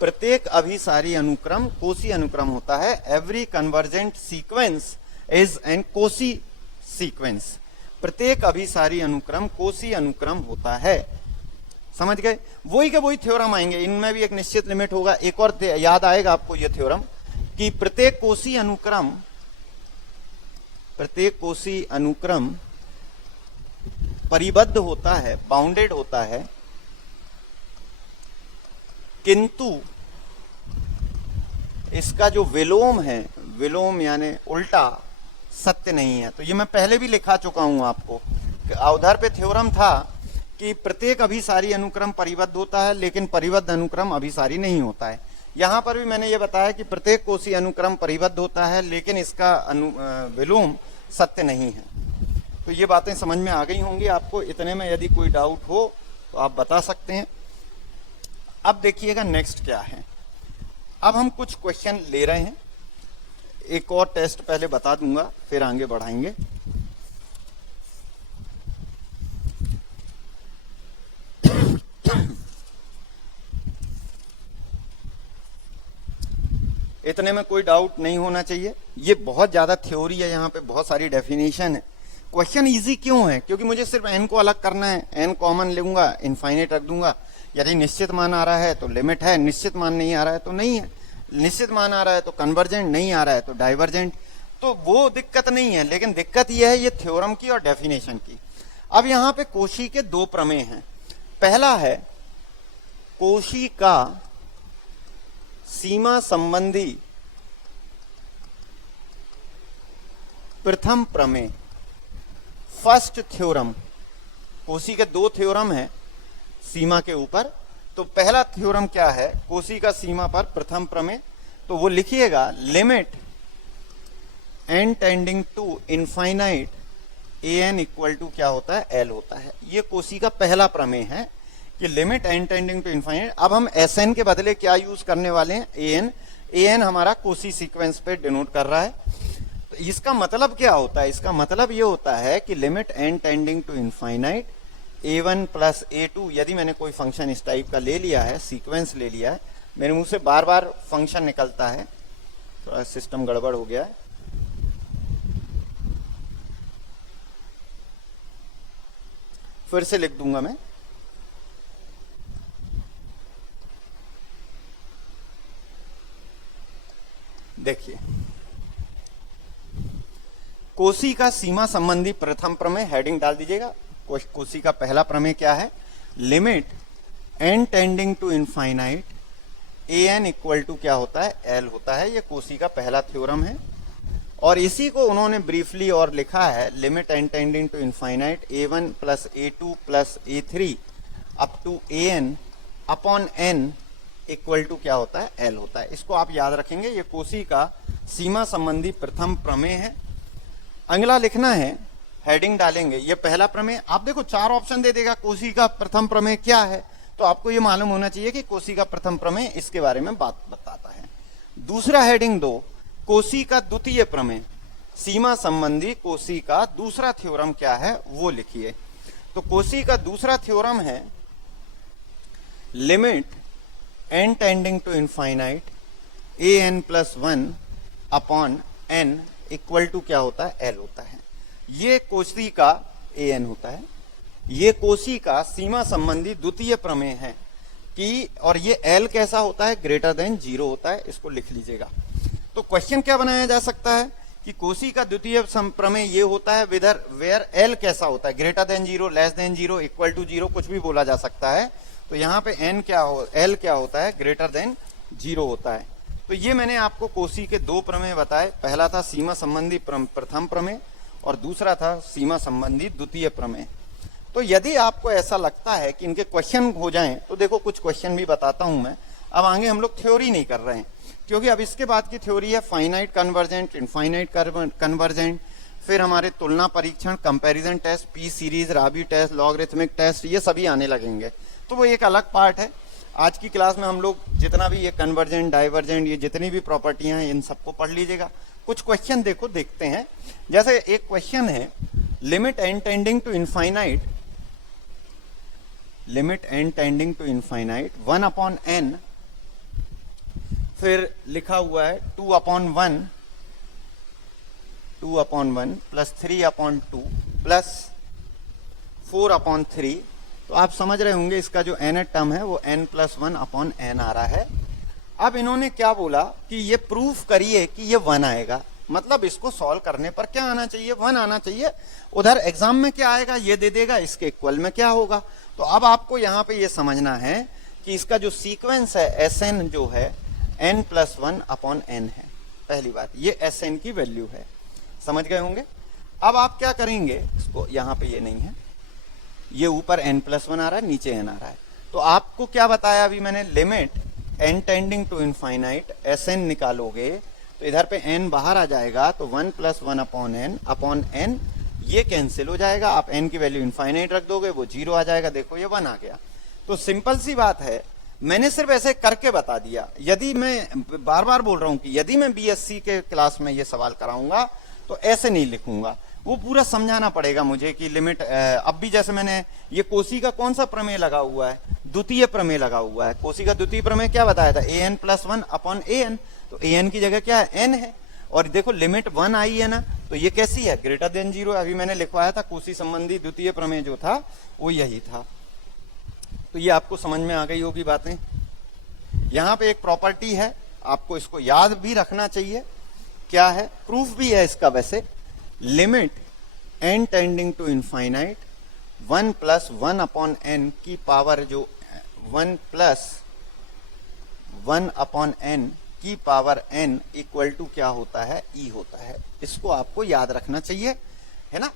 प्रत्येक अभिसारी अनुक्रम कोसी अनुक्रम होता है। Every convergent sequence is an Kosi sequence. प्रत्येक अभिसारी अनुक्रम कोसी अनुक्रम होता है। समझ गए? वही के वही थ्योरम आएंगे, इनमें भी एक निश्चित लिमिट होगा। एक और याद आएगा आपको यह थ्योरम कि प्रत्येक कोसी अनुक्रम परिबद्ध होता है, बाउंडेड होता है, किंतु इसका जो विलोम है, विलोम यानी उल्टा, सत्य नहीं है। तो ये मैं पहले भी लिखा चुका हूं आपको। उधर पे थ्योरम था कि प्रत्येक अभिसारी अनुक्रम परिबद्ध होता है लेकिन परिबद्ध अनुक्रम अभिसारी नहीं होता है। यहां पर भी मैंने ये बताया कि प्रत्येक कोसी अनुक्रम परिबद्ध होता है लेकिन इसका विलोम सत्य नहीं है। तो ये बातें समझ में आ गई होंगी आपको। इतने में यदि कोई डाउट हो तो आप बता सकते हैं। अब देखिएगा नेक्स्ट क्या है। अब हम कुछ क्वेश्चन ले रहे हैं, एक और टेस्ट पहले बता दूंगा फिर आगे बढ़ाएंगे। इतने में कोई डाउट नहीं होना चाहिए। ये बहुत ज्यादा थ्योरी है, यहाँ पे बहुत सारी डेफिनेशन है। क्वेश्चन इजी क्यों है? क्योंकि मुझे सिर्फ n को अलग करना है। n कॉमन लूंगा, इनफाइनाइट रख दूंगा। यदि निश्चित मान आ रहा है तो लिमिट है, निश्चित मान नहीं आ रहा है तो नहीं है, निश्चित मान आ रहा है तो कन्वर्जेंट, नहीं आ रहा है तो डाइवर्जेंट। तो वो दिक्कत नहीं है, लेकिन दिक्कत यह है ये थ्योरम की और डेफिनेशन की। अब यहां पे कोशी के दो प्रमेय हैं। पहला है कोशी का सीमा संबंधी प्रथम प्रमेय, फर्स्ट थ्योरम। कोशी के दो थ्योरम है सीमा के ऊपर। तो पहला थ्योरम क्या है, कोशी का सीमा पर प्रथम प्रमेय। तो वो लिखिएगा, limit n tending to infinite an equal to क्या होता है, l होता है। ये कोशी का पहला प्रमेय है कि limit n tending to infinite. अब हम Sn के बदले क्या यूज करने वाले हैं, an हमारा कोशी सीक्वेंस पे डिनोट कर रहा है। तो इसका मतलब क्या होता है, इसका मतलब ये होता है कि limit n tending to infinite a1 plus a2, यदि मैंने कोई फंक्शन इस टाइप का ले लिया है, सीक्वेंस ले लिया है, मेरे मुंह से बार बार फंक्शन निकलता है, थोड़ा सिस्टम गड़बड़ हो गया है। फिर से लिख दूंगा मैं। देखिए, कोशी का सीमा संबंधी प्रथम प्रमेय, हेडिंग डाल दीजिएगा। कोशी का पहला प्रमेय क्या है, limit n tending to infinite an equal to क्या होता है, l होता है। ये कोशी का पहला थ्योरम है और इसी को उन्होंने ब्रीफली और लिखा है, limit n tending to infinite a1 plus a2 plus a3 up to an upon n equal to क्या होता है, l होता है। इसको आप याद रखेंगे, ये कोशी का सीमा संबंधी प्रथम प्रमेय है। अगला लिखना है, हेडिंग डालेंगे, ये पहला प्रमेय। आप देखो 4 ऑप्शन दे देगा, कोशी का प्रथम प्रमेय क्या है, तो आपको ये मालूम होना चाहिए कि कोशी का प्रथम प्रमेय इसके बारे में बात बताता है। दूसरा हेडिंग 2, कोशी का द्वितीय प्रमेय, सीमा संबंधी कोशी का दूसरा थ्योरम क्या है वो लिखिए। तो कोशी का दूसरा थ्योरम है, limit n tending to infinite an plus 1 upon n equal to क्या होता है, l होता है। ये कोशी का an होता है, ये कोशी का सीमा संबंधी द्वितीय प्रमेय है कि, और ये L कैसा होता है, ग्रेटर देन 0 होता है, इसको लिख लीजिएगा। तो क्वेश्चन क्या बनाया जा सकता है कि कोशी का द्वितीय प्रमेय ये होता है विदर वेयर L कैसा होता है, greater than 0, less than 0, equal to 0, कुछ भी बोला जा सकता है। तो यहाँ पे L क्या होता है, ग्रेटर देन 0 होता है। तो ये मैंने आपको कोशी के दो प्रमेय बताए, पहला था सीमा संबंधी प्रथम प्रमेय और दूसरा था सीमा संबंधी द्वितीय प्रमेय। तो यदि आपको ऐसा लगता है कि इनके क्वेश्चन हो जाएं, तो देखो कुछ क्वेश्चन भी बताता हूं मैं। अब आगे हम लोग थ्योरी नहीं कर रहे हैं, क्योंकि अब इसके बाद की थ्योरी है फाइनाइट कन्वर्जेंट, इनफाइनाइट कन्वर्जेंट, फिर हमारे तुलना परीक्षण, कंपैरिजन टेस्ट, पी सीरीज, राबी टेस्ट, लॉगरिथमिक टेस्ट, ये सभी आने लगेंगे। तो वो एक अलग पार्ट है। आज की क्लास में हम लोग जितना भी ये कन्वर्जेंट, डाइवर्जेंट, ये जितनी भी प्रॉपर्टियां हैं इन सबको पढ़ लीजिएगा। कुछ क्वेश्चन देखो, देखते हैं। जैसे एक क्वेश्चन है, limit N tending to infinite, limit N tending to infinite 1/n, फिर लिखा हुआ है 2/1, 2/1 प्लस 3/2 प्लस 4/3। तो आप समझ रहे होंगे इसका जो n टर्म है वो n+1/n आ रहा है। अब इन्होंने क्या बोला कि ये प्रूफ करिए कि ये 1 आएगा, मतलब इसको सॉल्व करने पर क्या आना चाहिए, 1 आना चाहिए। उधर एग्जाम में क्या आएगा ये दे देगा, इसके इक्वल में क्या होगा। तो अब आपको यहाँ पे ये समझना है कि इसका जो सीक्वेंस है Sn जो है n+1/n है। पहली बात, ये Sn की वैल्यू है, समझ गए होंगे। अब आप क्या करेंगे, इसको यहाँ पे ये नहीं है, ये ऊपर n+1 आ रहा है, नीचे n आ रहा है। तो आपको क्या बताया अभी मैंने, limit n tending to infinite Sn निकालोगे तो इधर पे n बाहर आ जाएगा, तो 1+1/n ये कैंसिल हो जाएगा। आप n की वैल्यू इनफाइनाइट रख दोगे, वो 0 आ जाएगा। देखो ये 1 आ गया। तो सिंपल सी बात है, मैंने सिर्फ ऐसे करके बता दिया। यदि मैं बार बार बोल रहा हूं कि यदि मैं बीएससी के क्लास में ये सवाल कराऊंगा तो ऐसे नहीं लिखूंगा, वो पूरा समझाना पड़ेगा मुझे कि लिमिट। अब भी जैसे मैंने ये कोशी का कौन सा प्रमेय लगा हुआ है, द्वितीय प्रमेय लगा हुआ है। कोशी का द्वितीय प्रमेय क्या बताया था, an+1/an। तो an की जगह क्या है, n है। और देखो लिमिट 1 आई है ना, तो ये कैसी है, ग्रेटर देन 0। अभी मैंने लिखवाया था कोशी संबंधी द्वितीय प्रमेय जो था वो यही था। तो ये आपको समझ में आ गई होगी बातें। यहाँ पे एक प्रॉपर्टी है, आपको इसको याद भी रखना चाहिए। क्या है, प्रूफ भी है इसका वैसे, limit n tending to infinite 1+1/n की पावर जो 1+1/n की पावर n इक्वल टू क्या होता है, e होता है। इसको आपको याद रखना चाहिए, है ना।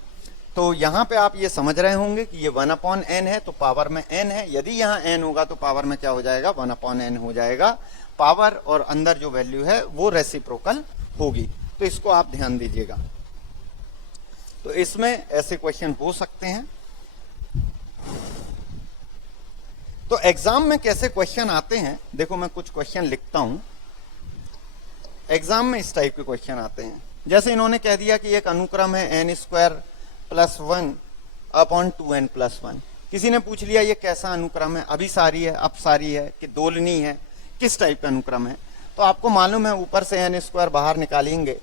तो यहाँ पे आप ये समझ रहे होंगे कि ये 1/n है, तो पावर में n है। यदि यहाँ n होगा तो पावर में क्या हो जाएगा, 1/n हो जाएगा। पावर और अंदर जो वैल्यू है वो रेसिप्रोकल होगी। तो इसको आप ध्यान दीजिएगा। तो इसमें ऐसे क्वेश्चन हो सकते हैं। तो एग्जाम में कैसे क्वेश्चन आते हैं, देखो मैं कुछ क्वेश्चन लिखता हूं। एग्जाम में इस टाइप के क्वेश्चन आते हैं, जैसे इन्होंने कह दिया कि एक अनुक्रम है n²+1/2n+1। किसी ने पूछ लिया ये कैसा अनुक्रम है, अभिसारी है, अपसारी है कि दोलनी है, किस टाइप का अनुक्रम है। तो आपको मालूम है ऊपर से n² बाहर निकालेंगे,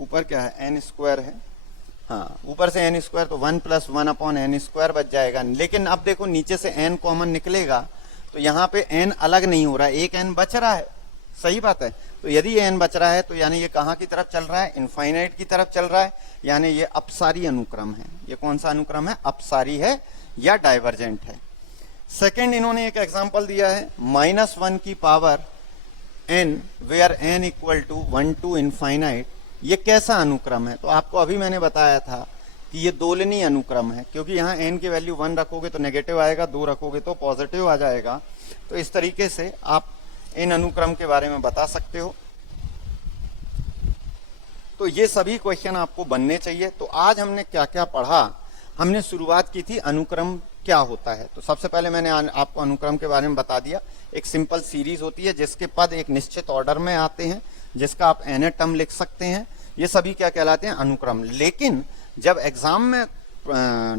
ऊपर क्या है, n² है, हाँ ऊपर से n² तो 1+1/n² बच जाएगा। लेकिन अब देखो नीचे से n कॉमन निकलेगा, तो यहाँ पे n अलग नहीं हो रहा है, एक n बच रहा है, सही बात है। तो यदि ये n बच रहा है तो यानी ये कहाँ की तरफ चल रहा है, इनफाइनाइट की तरफ चल रहा है, यानी ये अपसारी अनुक्रम है। ये कौन सा अनुक्रम है, अपसारी है या डाइवर्जेंट है। सेकेंड, इन्होंने एक एग्जाम्पल दिया है -1 की power n where n equal to 1 to infinite. ये कैसा अनुक्रम है, तो आपको अभी मैंने बताया था कि ये दोलनी अनुक्रम है, क्योंकि यहाँ n की वैल्यू 1 रखोगे तो नेगेटिव आएगा, 2 रखोगे तो पॉजिटिव आ जाएगा। तो इस तरीके से आप इन अनुक्रम के बारे में बता सकते हो। तो ये सभी क्वेश्चन आपको बनने चाहिए। तो आज हमने क्या क्या पढ़ा, हमने शुरुआत की थी अनुक्रम क्या होता है। तो सबसे पहले मैंने आपको अनुक्रम के बारे में बता दिया। एक सिंपल सीरीज होती है जिसके पद एक निश्चित ऑर्डर में आते हैं, जिसका आप n टर्म लिख सकते हैं। ये सभी क्या कहलाते हैं, अनुक्रम। लेकिन जब एग्जाम में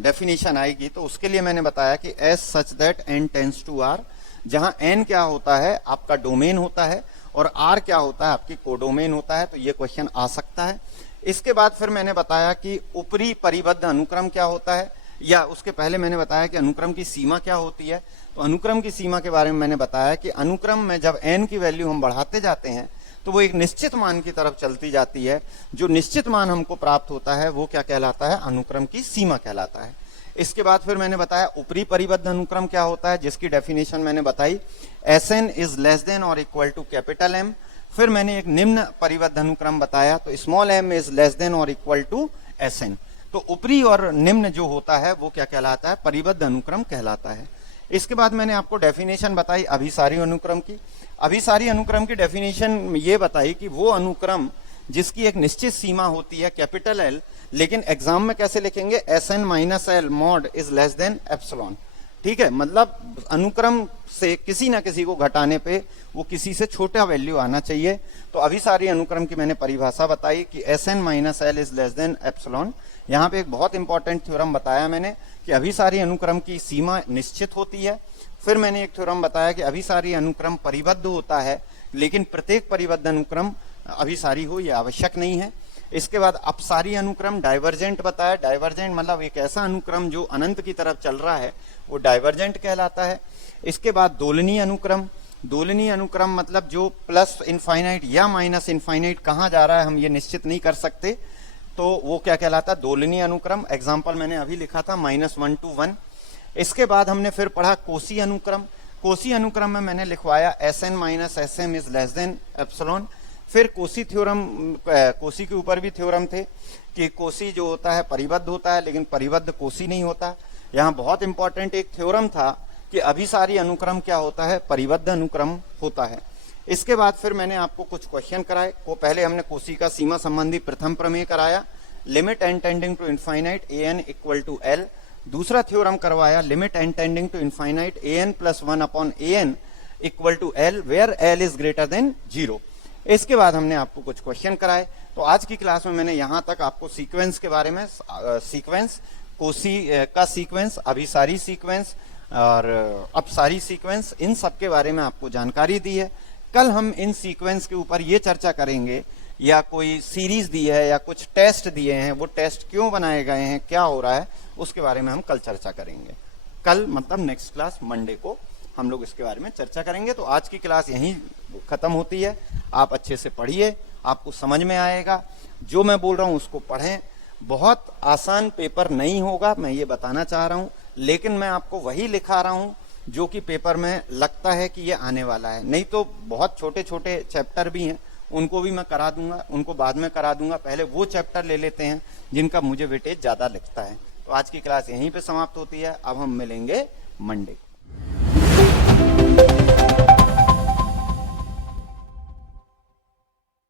डेफिनेशन आएगी तो उसके लिए मैंने बताया कि as such that n tends to r, जहां n क्या होता है आपका डोमेन होता है और r क्या होता है आपकी कोडोमेन होता है। तो ये क्वेश्चन आ सकता है। इसके बाद फिर मैंने बताया कि ऊपरी परिबद्ध अनुक्रम क्या होता है, या उसके पहले मैंने बताया कि अनुक्रम की सीमा क्या होती है। तो अनुक्रम की सीमा के बारे में मैंने बताया कि अनुक्रम में जब n की वैल्यू हम बढ़ाते जाते हैं तो वो एक निश्चित मान की तरफ चलती जाती है। जो निश्चित मान हमको प्राप्त होता है वो क्या कहलाता है, अनुक्रम की सीमा कहलाता है। इसके बाद फिर मैंने बताया ऊपरी परिबद्ध अनुक्रम क्या होता है, जिसकी डेफिनेशन मैंने बताई, Sn इज लेस देन और इक्वल टू कैपिटल M। फिर मैंने एक निम्न परिबद्ध अनुक्रम बताया, तो small m is less than और इक्वल टू Sn। तो ऊपरी और निम्न जो होता है वो क्या कहलाता है, परिबद्ध अनुक्रम कहलाता है। इसके बाद मैंने आपको डेफिनेशन बताई अभिसारी अनुक्रम की। अभिसारी अनुक्रम की डेफिनेशन ये बताई कि वो अनुक्रम जिसकी एक निश्चित सीमा होती है कैपिटल L, लेकिन एग्जाम में कैसे लिखेंगे, Sn minus L mod is less than epsilon. ठीक है, मतलब अनुक्रम से किसी ना किसी को घटाने पे वो किसी से छोटा वैल्यू आना चाहिए। तो अभिसारी अनुक्रम की मैंने परिभाषा बताई कि Sn minus L is less than epsilon. यहाँ पे एक बहुत इंपॉर्टेंट थ्योरम बताया मैंने कि अभिसारी अनुक्रम की सीमा निश्चित होती है। फिर मैंने एक थ्योरम बताया कि अभिसारी अनुक्रम परिबद्ध होता है, लेकिन प्रत्येक परिबद्ध अनुक्रम अभिसारी हो यह आवश्यक नहीं है। इसके बाद अपसारी अनुक्रम डाइवर्जेंट बताया। डाइवर्जेंट मतलब एक ऐसा अनुक्रम जो अनंत की तरफ चल रहा है वो डाइवर्जेंट कहलाता है। इसके बाद दोलनीय अनुक्रम। दोलनीय अनुक्रम मतलब जो प्लस इनफाइनाइट या माइनस इनफाइनाइट कहाँ जा रहा है हम ये निश्चित नहीं कर सकते, तो वो क्या कहलाता है, दोलनीय अनुक्रम। एग्जाम्पल मैंने अभी लिखा था -1 to 1। इसके बाद हमने फिर पढ़ा कोसी अनुक्रम। कोसी अनुक्रम में मैंने लिखवाया Sn minus Sm is less than epsilon. फिर कोसी थ्योरम, कोसी के ऊपर भी थ्योरम थे कि कोसी जो होता है परिबद्ध होता है, लेकिन परिबद्ध कोसी नहीं होता। यहाँ बहुत इंपॉर्टेंट एक थ्योरम था कि अभिसारी अनुक्रम क्या होता है, परिबद्ध अनुक्रम होता है। इसके बाद फिर मैंने आपको कुछ क्वेश्चन कराए। वो पहले हमने कोसी का सीमा संबंधी प्रथम प्रमेय कराया, limit n tending to infinite an equal to L। दूसरा थ्योरम करवाया, limit n tending to infinite an plus 1 upon an equal to L where L is greater than 0। इसके बाद हमने आपको कुछ क्वेश्चन कराए। तो आज की क्लास में मैंने यहाँ तक आपको सीक्वेंस के बारे में, सीक्वेंस, कोसी का सीक्वेंस, अभिसारी सीक्वेंस और अपसारी सीक्वेंस, इन सब के बारे में आपको जानकारी दी है। कल हम इन सीक्वेंस के ऊपर ये चर्चा करेंगे, या कोई सीरीज दी है या कुछ टेस्ट दिए हैं, वो टेस्ट क्यों बनाए गए हैं, क्या हो रहा है, उसके बारे में हम कल चर्चा करेंगे। कल मतलब नेक्स्ट क्लास मंडे को हम लोग इसके बारे में चर्चा करेंगे। तो आज की क्लास यहीं खत्म होती है। आप अच्छे से पढ़िए, आपको समझ में आएगा। जो मैं बोल रहा हूँ उसको पढ़ें। बहुत आसान पेपर नहीं होगा, मैं ये बताना चाह रहा हूँ, लेकिन मैं आपको वही लिखा रहा हूँ जो कि पेपर में लगता है कि ये आने वाला है। नहीं तो बहुत छोटे छोटे चैप्टर भी हैं, उनको भी मैं करा दूंगा, उनको बाद में करा दूंगा। पहले वो चैप्टर ले लेते हैं जिनका मुझे वेटेज ज़्यादा लगता है। तो आज की क्लास यहीं पे समाप्त होती है। अब हम मिलेंगे मंडे।